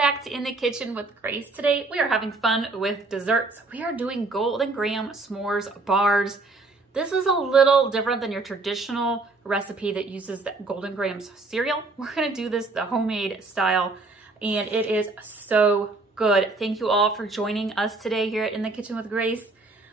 back to In the Kitchen with Grace. Today we are having fun with desserts. We are doing golden graham s'mores bars. This is a little different than your traditional recipe that uses the golden grahams cereal. We're gonna do this the homemade style and it is so good. Thank you all for joining us today here at In the Kitchen with Grace.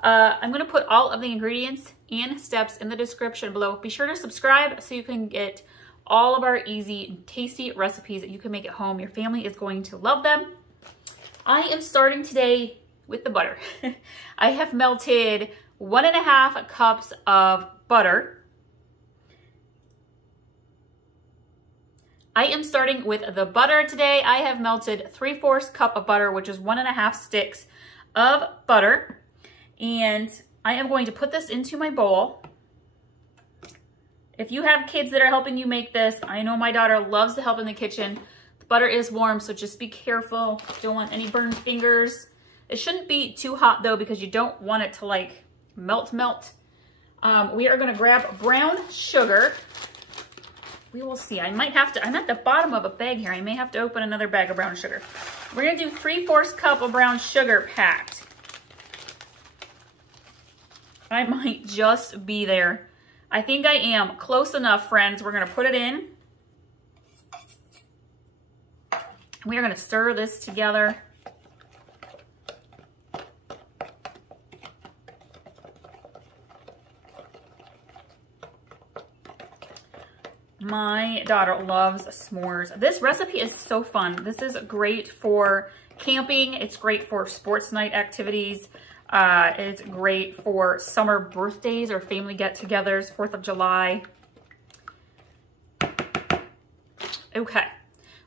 I'm gonna put all of the ingredients and steps in the description below. Be sure to subscribe so you can get all of our easy, tasty recipes that you can make at home. Your family is going to love them. I am starting today with the butter. I have melted 1.5 cups of butter. I am starting with the butter today. I have melted 3/4 cup of butter, which is 1.5 sticks of butter. And I am going to put this into my bowl. If you have kids that are helping you make this, I know my daughter loves to help in the kitchen. The butter is warm, so just be careful. Don't want any burned fingers. It shouldn't be too hot though, because you don't want it to like melt. We are gonna grab brown sugar. We will see. I might have to, I'm at the bottom of a bag here. I may have to open another bag of brown sugar. We're gonna do 3/4 cup of brown sugar packed. I might just be there. I think I am close enough, friends. We're gonna put it in. We are gonna stir this together. My daughter loves s'mores. This recipe is so fun. This is great for camping. It's great for sports night activities. It's great for summer birthdays or family get-togethers, 4th of July. Okay,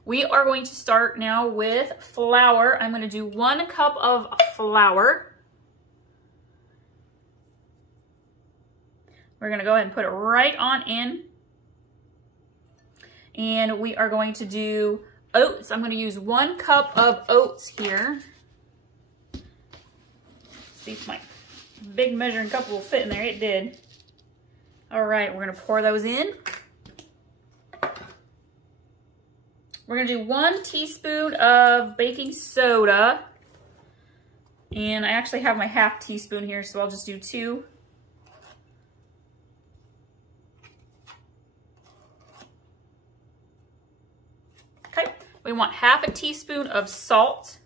we are going to start now with flour. I'm going to do 1 cup of flour. We're going to go ahead and put it right on in. And we are going to do oats. I'm going to use 1 cup of oats here. See if my big measuring cup will fit in there. It did. All right, we're gonna pour those in. We're gonna do 1 teaspoon of baking soda. And I actually have my 1/2 teaspoon here, so I'll just do 2. Okay, we want 1/2 teaspoon of salt.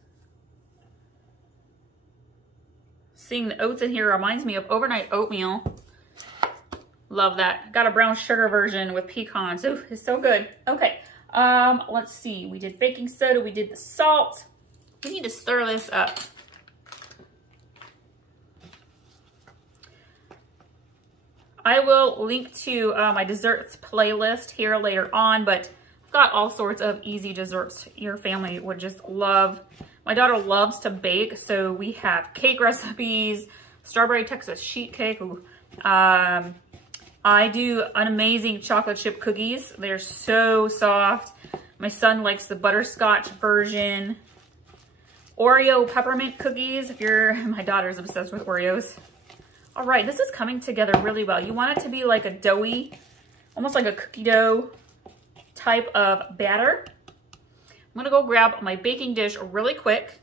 Seeing the oats in here reminds me of overnight oatmeal. Love that. Got a brown sugar version with pecans. Ooh, it's so good. Okay, let's see. We did baking soda, we did the salt. We need to stir this up. I will link to my desserts playlist here later on, but I've got all sorts of easy desserts your family would just love. My daughter loves to bake, so we have cake recipes, strawberry Texas sheet cake. Ooh. I do an amazing chocolate chip cookies. They're so soft. My son likes the butterscotch version. Oreo peppermint cookies, my daughter's obsessed with Oreos. All right, this is coming together really well. You want it to be like a doughy, almost like a cookie dough type of batter. I'm gonna go grab my baking dish really quick.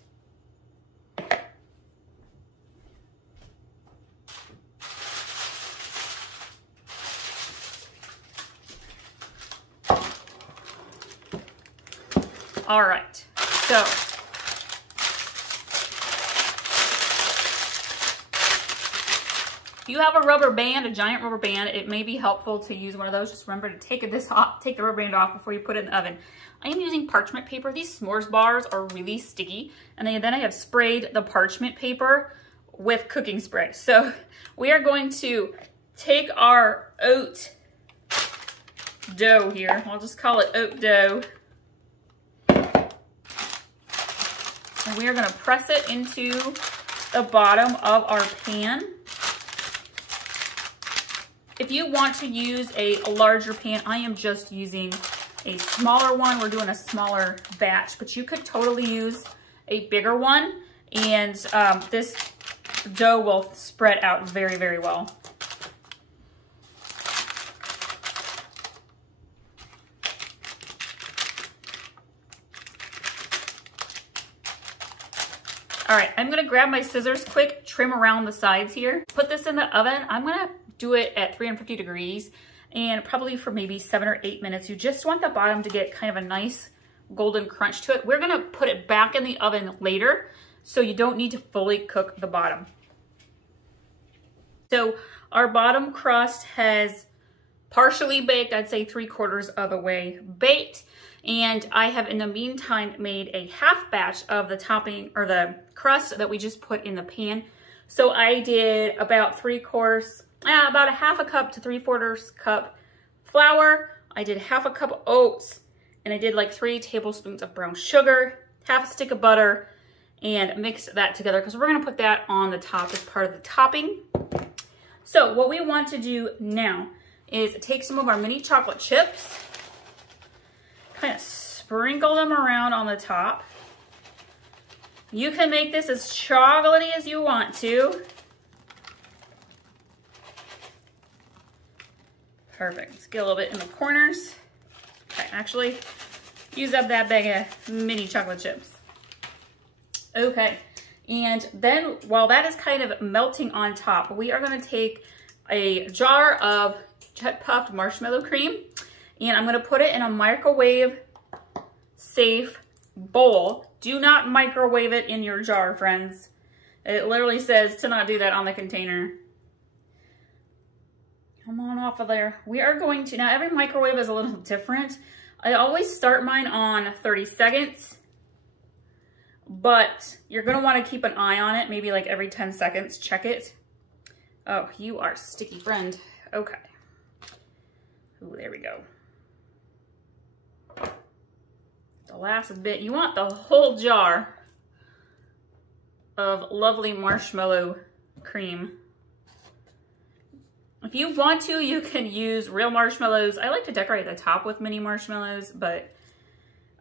All right, so if you have a rubber band, a giant rubber band, it may be helpful to use one of those. Just remember to take the rubber band off before you put it in the oven. I am using parchment paper. These s'mores bars are really sticky. And then I have sprayed the parchment paper with cooking spray. So we are going to take our oat dough here. I'll just call it oat dough. And we are gonna press it into the bottom of our pan. If you want to use a larger pan, I am just using a smaller one. We're doing a smaller batch, but you could totally use a bigger one, and this dough will spread out very, very well. All right, I'm gonna grab my scissors quick, trim around the sides here. Put this in the oven. I'm gonna do it at 350 degrees and probably for maybe 7 or 8 minutes. You just want the bottom to get kind of a nice golden crunch to it. We're gonna put it back in the oven later, so you don't need to fully cook the bottom. So our bottom crust has partially baked, I'd say 3/4 of the way baked. And I have in the meantime made a half batch of the topping or the crust that we just put in the pan. So I did about about a half a cup to 3/4 cup flour. I did half a cup oats, and I did like 3 tablespoons of brown sugar, half a stick of butter, and mix that together because we're gonna put that on the top as part of the topping. So what we want to do now is take some of our mini chocolate chips, kind of sprinkle them around on the top. You can make this as chocolatey as you want to. Perfect. Let's get a little bit in the corners. Okay, actually, use up that bag of mini chocolate chips. Okay, and then while that is kind of melting on top, we are going to take a jar of jet puffed marshmallow cream, and I'm going to put it in a microwave safe bowl. Do not microwave it in your jar, friends. It literally says to not do that on the container. Come on off of there. We are going to, now every microwave is a little different. I always start mine on 30 seconds, but you're gonna wanna keep an eye on it, maybe like every 10 seconds, check it. Oh, you are sticky, friend. Okay. Ooh, there we go. The last bit, you want the whole jar of lovely marshmallow cream. If you want to, you can use real marshmallows. I like to decorate the top with mini marshmallows, but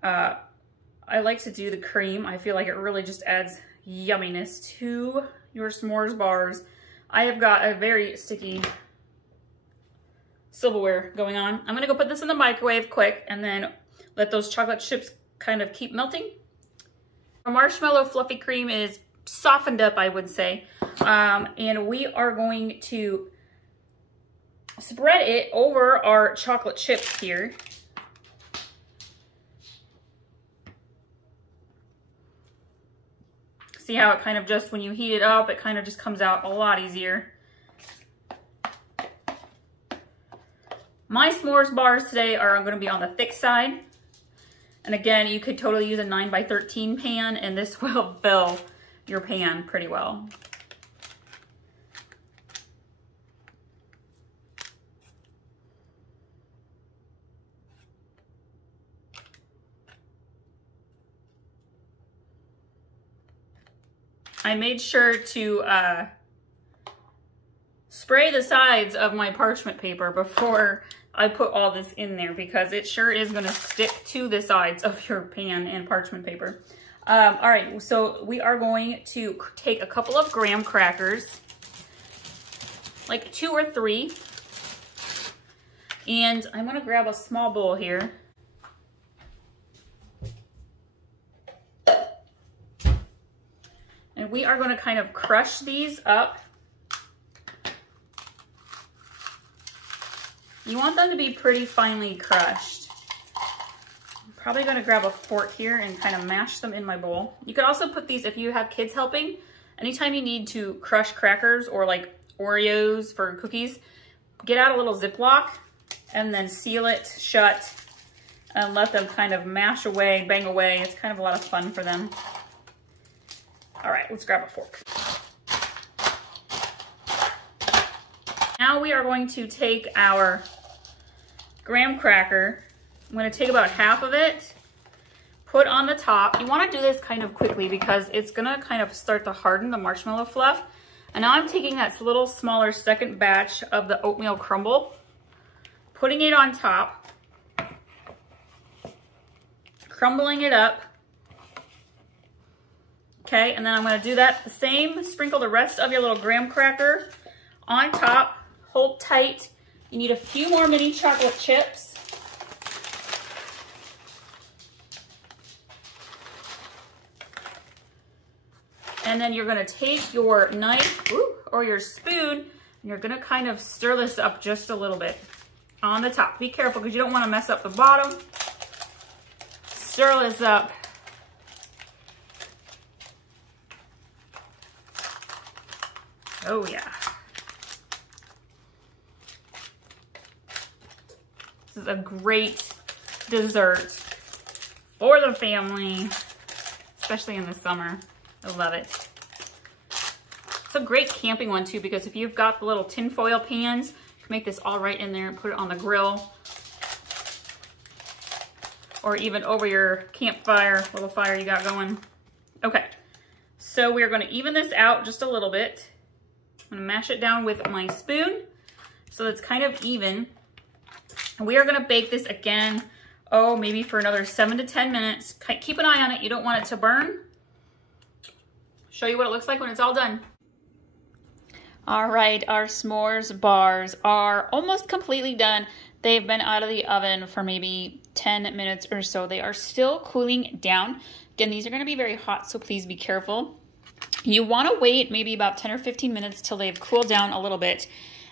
I like to do the cream. I feel like it really just adds yumminess to your s'mores bars. I have got a very sticky silverware going on. I'm gonna go put this in the microwave quick and then let those chocolate chips kind of keep melting. Our marshmallow fluffy cream is softened up, I would say. And we are going to spread it over our chocolate chips here. See how it kind of just, when you heat it up, it kind of just comes out a lot easier. My s'mores bars today are going to be on the thick side. And again, you could totally use a 9x13 pan, and this will fill your pan pretty well. I made sure to spray the sides of my parchment paper before I put all this in there because it sure is going to stick to the sides of your pan and parchment paper. All right, so we are going to take a couple of graham crackers, like 2 or 3, and I'm going to grab a small bowl here. And we are going to kind of crush these up. You want them to be pretty finely crushed. I'm probably going to grab a fork here and kind of mash them in my bowl. You could also put these, if you have kids helping, anytime you need to crush crackers or like Oreos for cookies, get out a little Ziploc and then seal it shut and let them kind of mash away, bang away. It's kind of a lot of fun for them. All right, let's grab a fork. Now we are going to take our graham cracker. I'm going to take about half of it, put on the top. You want to do this kind of quickly because it's going to kind of start to harden the marshmallow fluff. And now I'm taking that little smaller second batch of the oatmeal crumble, putting it on top, crumbling it up. Okay, and then I'm going to do that the same. Sprinkle the rest of your little graham cracker on top. Hold tight. You need a few more mini chocolate chips. And then you're gonna take your knife or your spoon, and you're gonna kind of stir this up just a little bit on the top. Be careful because you don't wanna mess up the bottom. Stir this up. Oh yeah. This is a great dessert for the family, especially in the summer. I love it. It's a great camping one too, because if you've got the little tin foil pans, you can make this all right in there and put it on the grill. Or even over your campfire, little fire you got going. Okay, so we're gonna even this out just a little bit. I'm gonna mash it down with my spoon so it's kind of even. And we are gonna bake this again, maybe for another 7 to 10 minutes. Keep an eye on it, you don't want it to burn. Show you what it looks like when it's all done. All right, our s'mores bars are almost completely done. They've been out of the oven for maybe 10 minutes or so. They are still cooling down. Again, these are gonna be very hot, so please be careful. You wanna wait maybe about 10 or 15 minutes till they've cooled down a little bit.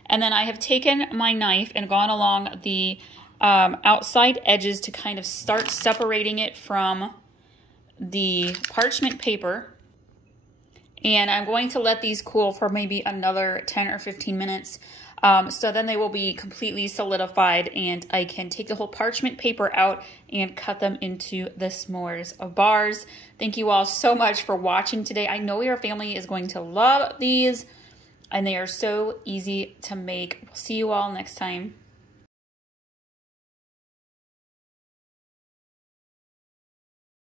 And then I have taken my knife and gone along the outside edges to kind of start separating it from the parchment paper. And I'm going to let these cool for maybe another 10 or 15 minutes. So then they will be completely solidified and I can take the whole parchment paper out and cut them into the s'mores bars. Thank you all so much for watching today. I know your family is going to love these and they are so easy to make. We'll see you all next time.